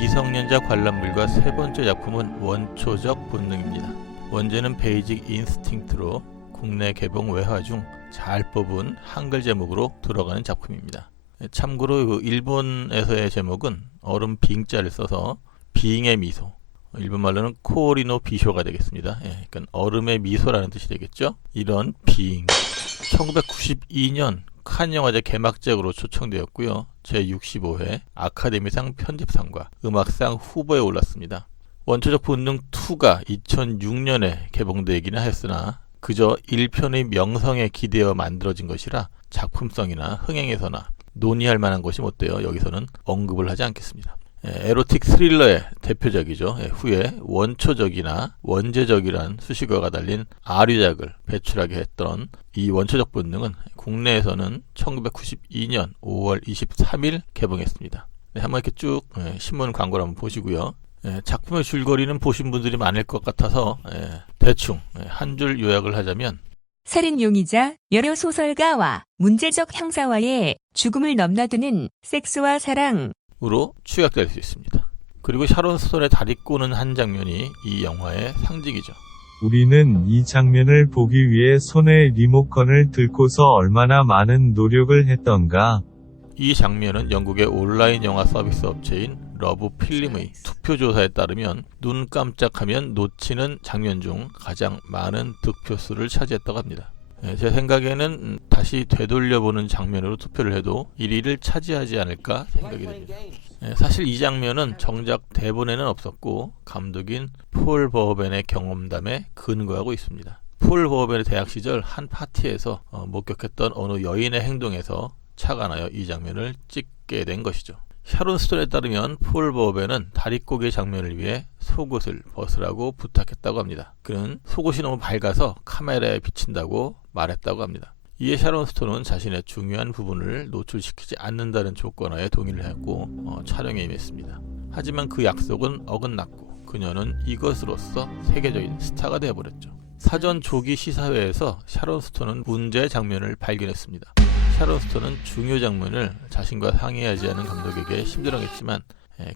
미성년자 관람물과 세 번째 작품은 원초적 본능입니다. 원제는 베이직 인스팅트로 국내 개봉 외화 중 잘 뽑은 한글 제목으로 들어가는 작품입니다. 참고로 일본에서의 제목은 얼음 빙자를 써서 빙의 미소, 일본말로는 코오리노 비쇼가 되겠습니다. 그러니까 얼음의 미소라는 뜻이 되겠죠. 이런 빙 1992년 칸 영화제 개막작으로 초청되었고요. 제65회 아카데미상 편집상과 음악상 후보에 올랐습니다. 원초적 본능 2가 2006년에 개봉되기는 했으나 그저 1편의 명성에 기대어 만들어진 것이라 작품성이나 흥행에서나 논의할 만한 것이 못 되어 여기서는 언급을 하지 않겠습니다. 에로틱 스릴러의 대표작이죠. 후에 원초적이나 원제적이란 수식어가 달린 아류작을 배출하게 했던 이 원초적 본능은 국내에서는 1992년 5월 23일 개봉했습니다. 한번 이렇게 쭉 신문 광고를 한번 보시고요. 작품의 줄거리는 보신 분들이 많을 것 같아서 대충 한 줄 요약을 하자면, 살인용의자, 여러 소설가와 문제적 형사와의 죽음을 넘나드는 섹스와 사랑 으로 추격될 수 있습니다. 그리고 샤론 스톤의 다리 꼬는 한 장면이 이 영화의 상징이죠. 우리는 이 장면을 보기 위해 손에 리모컨을 들고서 얼마나 많은 노력을 했던가. 이 장면은 영국의 온라인 영화 서비스 업체인 러브 필름의 투표조사에 따르면 눈 깜짝하면 놓치는 장면 중 가장 많은 득표수를 차지했다고 합니다. 제 생각에는 다시 되돌려보는 장면으로 투표를 해도 1위를 차지하지 않을까 생각이 됩니다. 사실 이 장면은 정작 대본에는 없었고 감독인 폴 버호벤의 경험담에 근거하고 있습니다. 폴 버호벤의 대학 시절 한 파티에서 목격했던 어느 여인의 행동에서 착안하여 이 장면을 찍게 된 것이죠. 샤론 스톤에 따르면 폴 버호벤은 다리꼬개 장면을 위해 속옷을 벗으라고 부탁했다고 합니다. 그는 속옷이 너무 밝아서 카메라에 비친다고 말했다고 합니다. 이에 샤론 스톤은 자신의 중요한 부분을 노출시키지 않는다는 조건하에 동의를 했고 촬영에 임했습니다. 하지만 그 약속은 어긋났고 그녀는 이것으로써 세계적인 스타가 되어버렸죠. 사전 조기 시사회에서 샤론 스톤은 문제 장면을 발견했습니다. 샤론 스톤은 중요 장면을 자신과 상의하지 않은 감독에게 심드렁했지만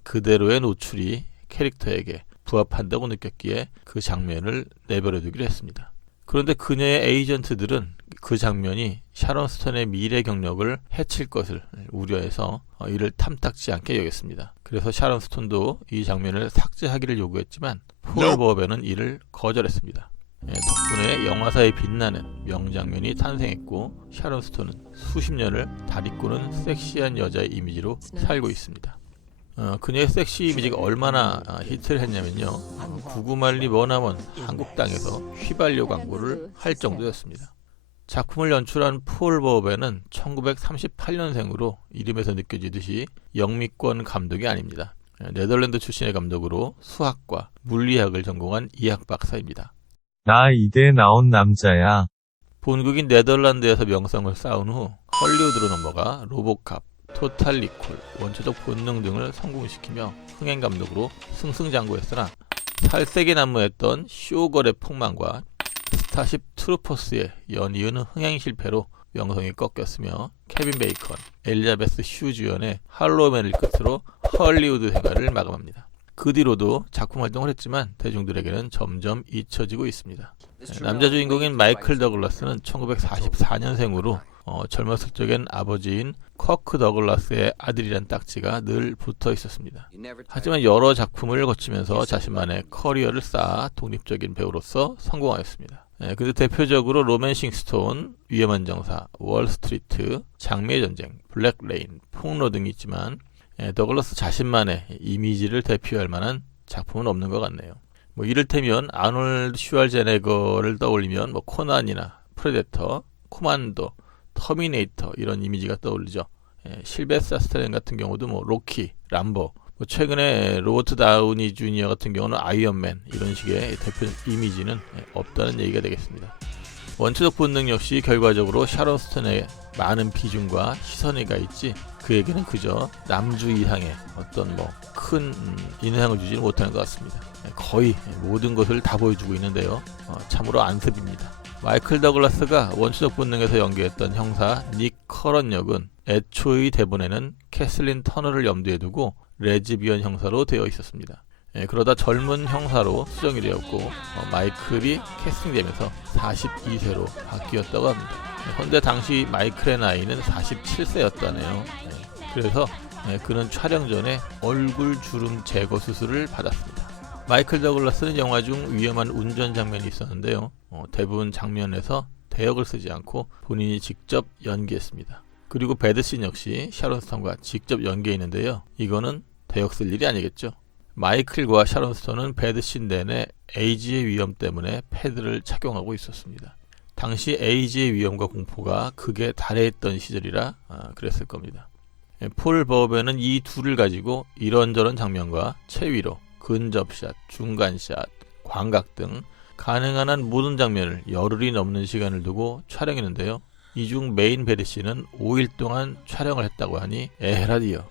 그대로의 노출이 캐릭터에게 부합한다고 느꼈기에 그 장면을 내버려두기로 했습니다. 그런데 그녀의 에이전트들은 그 장면이 샤론 스톤의 미래 경력을 해칠 것을 우려해서 이를 탐탁지 않게 여겼습니다. 그래서 샤론 스톤도 이 장면을 삭제하기를 요구했지만 폴 버호벤은 이를 거절했습니다. 덕분에 영화사에 빛나는 명장면이 탄생했고 샤론 스톤은 수십 년을 다리 꼬는 섹시한 여자의 이미지로 살고 있습니다. 그녀의 섹시 이미지가 얼마나 히트를 했냐면요, 구구말리 머나먼 한국 땅에서 휘발유 광고를 할 정도였습니다. 작품을 연출한 폴 버호벤은 1938년생으로 이름에서 느껴지듯이 영미권 감독이 아닙니다. 네덜란드 출신의 감독으로 수학과 물리학을 전공한 이학 박사입니다. 나 이대 나온 남자야. 본국인 네덜란드에서 명성을 쌓은 후 헐리우드로 넘어가 로보캅, 토탈 리콜, 원초적 본능 등을 성공시키며 흥행 감독으로 승승장구했으나 살색이 난무했던 쇼걸의 폭망과 스타쉽 트루퍼스의 연이은 흥행 실패로 명성이 꺾였으며 케빈 베이컨, 엘리자베스 휴 주연의 할로우맨을 끝으로 헐리우드 생활을 마감합니다. 그 뒤로도 작품 활동을 했지만 대중들에게는 점점 잊혀지고 있습니다. 남자 주인공인 마이클 더글라스는 1944년생으로 젊었을 적엔 아버지인 커크 더글라스의 아들이란 딱지가 늘 붙어 있었습니다. 하지만 여러 작품을 거치면서 자신만의 커리어를 쌓아 독립적인 배우로서 성공하였습니다. 그래서 대표적으로 로맨싱 스톤, 위험한 정사, 월스트리트, 장미의 전쟁, 블랙 레인, 폭로 등이 있지만 더글라스 자신만의 이미지를 대표할 만한 작품은 없는 것 같네요. 이를테면 아놀드 슈왈제네거를 떠올리면 코난이나 프레데터, 코만도, 터미네이터 이런 이미지가 떠올리죠. 실베스타 스탈린 같은 경우도 로키, 람보, 최근에 로버트 다우니 주니어 같은 경우는 아이언맨, 이런 식의 대표 이미지는 없다는 얘기가 되겠습니다. 원초적 본능 역시 결과적으로 샤론 스톤의 많은 비중과 시선이 가 있지 그에게는 그저 남주 이상의 어떤 큰 인상을 주지는 못하는 것 같습니다. 거의 모든 것을 다 보여주고 있는데요. 참으로 안습입니다. 마이클 더글라스가 원초적 본능에서 연기했던 형사 닉 커런 역은 애초의 대본에는 캐슬린 터너를 염두에 두고 레즈비언 형사로 되어 있었습니다. 그러다 젊은 형사로 수정이 되었고 마이클이 캐스팅되면서 42세로 바뀌었다고 합니다. 그런데 당시 마이클의 나이는 47세였다네요. 그래서 그는 촬영 전에 얼굴 주름 제거 수술을 받았습니다. 마이클 더글라스는 영화 중 위험한 운전 장면이 있었는데요. 대부분 장면에서 대역을 쓰지 않고 본인이 직접 연기했습니다. 그리고 배드씬 역시 샤론 스톤과 직접 연기했는데요. 이거는 대역 쓸 일이 아니겠죠. 마이클과 샤론 스톤은 배드씬 내내 에이즈의 위험 때문에 패드를 착용하고 있었습니다. 당시 에이즈의 위험과 공포가 극에 달해있던 시절이라 그랬을 겁니다. 폴 버벤은 이 둘을 가지고 이런저런 장면과 체위로 근접샷, 중간샷, 광각 등 가능한 한 모든 장면을 열흘이 넘는 시간을 두고 촬영했는데요. 이 중 메인 배드씬은 5일 동안 촬영을 했다고 하니 에헤라디어,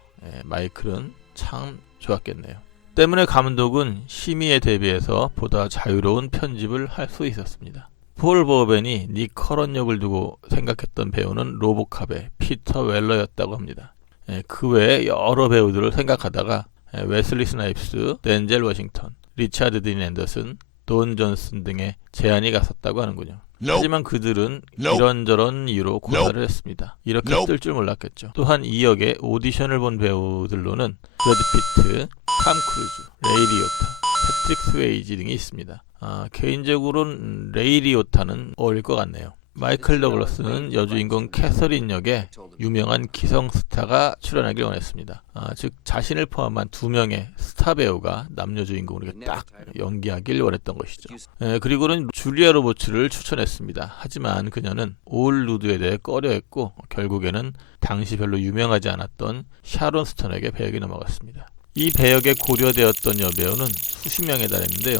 마이클은 참 좋았겠네요. 때문에 감독은 심의에 대비해서 보다 자유로운 편집을 할 수 있었습니다. 폴 버벤이 닉 커런 역을 두고 생각했던 배우는 로보캅의 피터 웰러였다고 합니다. 그 외에 여러 배우들을 생각하다가 웨슬리 스나이프스, 덴젤 워싱턴, 리차드 딘 앤더슨, 돈 존슨 등의 제안이 갔었다고 하는군요. 하지만 그들은 이런저런 이유로 고사를 했습니다. 이렇게 뜰 줄 몰랐겠죠. 또한 이 역에 오디션을 본 배우들로는 브래드 피트, 탐 크루즈, 레이 리오타, 패트릭 스웨이지 등이 있습니다. 개인적으로는 레이 리오타는 어울릴 것 같네요. 마이클 더글라스는 여주인공 캐서린 역에 유명한 기성 스타가 출연하길 원했습니다. 즉 자신을 포함한 2명의 스타 배우가 남녀 주인공으로 딱 연기하길 원했던 것이죠. 그리고는 줄리아 로버츠를 추천했습니다. 하지만 그녀는 올 누드에 대해 꺼려했고 결국에는 당시 별로 유명하지 않았던 샤론 스톤에게 배역이 넘어갔습니다. 이 배역에 고려되었던 여배우는 수십 명에 달했는데요.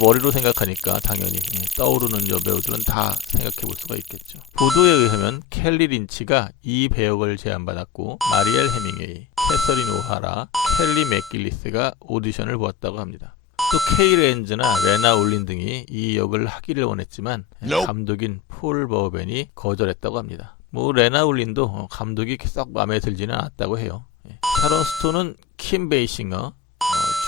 머리로 생각하니까 당연히 떠오르는 여배우들은 다 생각해 볼 수가 있겠죠. 보도에 의하면 켈리 린치가 이 배역을 제안받았고 마리엘 해밍웨이, 캐서린 오하라, 켈리 맥길리스가 오디션을 보았다고 합니다. 또 케이 렌즈나 레나 올린 등이 이 역을 하기를 원했지만 감독인 폴 버벤이 거절했다고 합니다. 레나 올린도 감독이 썩 마음에 들지는 않았다고 해요. 샤론 스톤은 킴 베이싱어,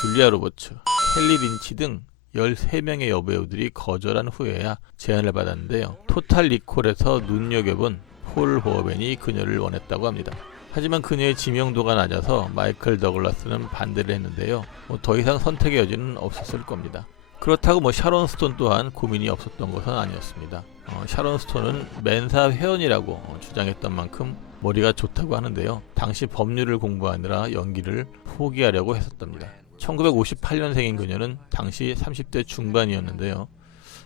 줄리아 로버츠, 켈리 린치 등 13명의 여배우들이 거절한 후에야 제안을 받았는데요. 토탈 리콜에서 눈여겨본 폴 버벤이 그녀를 원했다고 합니다. 하지만 그녀의 지명도가 낮아서 마이클 더글라스는 반대를 했는데요. 더 이상 선택의 여지는 없었을 겁니다. 그렇다고 샤론 스톤 또한 고민이 없었던 것은 아니었습니다. 샤론 스톤은 맨사 회원이라고 주장했던 만큼 머리가 좋다고 하는데요. 당시 법률을 공부하느라 연기를 포기하려고 했었답니다. 1958년생인 그녀는 당시 30대 중반이었는데요.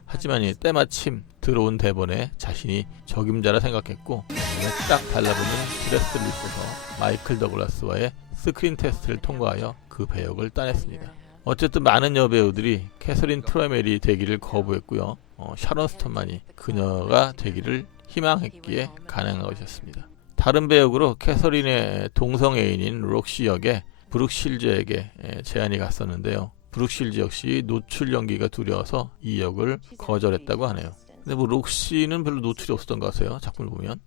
하지만 때마침 들어온 대본에 자신이 적임자라 생각했고 딱 달라붙는 드레스를 입고서 마이클 더글라스와의 스크린 테스트를 통과하여 그 배역을 따냈습니다. 어쨌든 많은 여배우들이 캐서린 트라메리 되기를 거부했고요. 샤론 스톤만이 그녀가 되기를 희망했기에 가능한 것이었습니다. 다른 배역으로 캐서린의 동성 애인인 록시 역에 브룩 실즈에게 제안이 갔었는데요. 브룩 실즈 역시 노출 연기가 두려워서 이 역을 거절했다고 하네요. 근데 록시는 별로 노출이 없었던 것 같아요. 작품을 보면.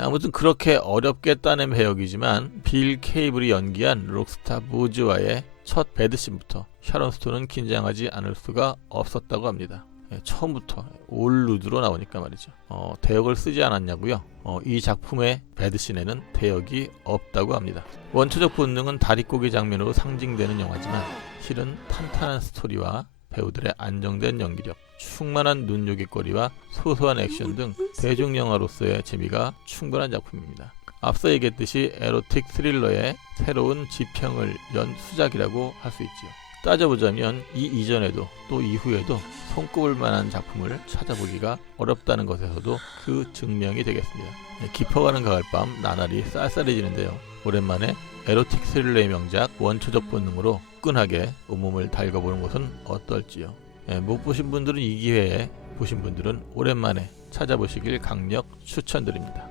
아무튼 그렇게 어렵게 따낸 배역이지만 빌 케이블이 연기한 록스타 무즈와의 첫 배드씬부터 샤론 스톤은 긴장하지 않을 수가 없었다고 합니다. 처음부터 올 누드로 나오니까 말이죠. 대역을 쓰지 않았냐고요? 이 작품의 배드씬에는 대역이 없다고 합니다. 원초적 본능은 다리꼬기 장면으로 상징되는 영화지만 실은 탄탄한 스토리와 배우들의 안정된 연기력, 충만한 눈요깃거리와 소소한 액션 등 대중영화로서의 재미가 충분한 작품입니다. 앞서 얘기했듯이 에로틱 스릴러의 새로운 지평을 연 수작이라고 할 수 있지요. 따져보자면 이 이전에도 또 이후에도 손꼽을 만한 작품을 찾아보기가 어렵다는 것에서도 그 증명이 되겠습니다. 깊어가는 가을밤 나날이 쌀쌀해지는데요. 오랜만에 에로틱 스릴러의 명작 원초적 본능으로 끈하게 온몸을 달궈보는 것은 어떨지요. 못 보신 분들은 이 기회에, 보신 분들은 오랜만에 찾아보시길 강력 추천드립니다.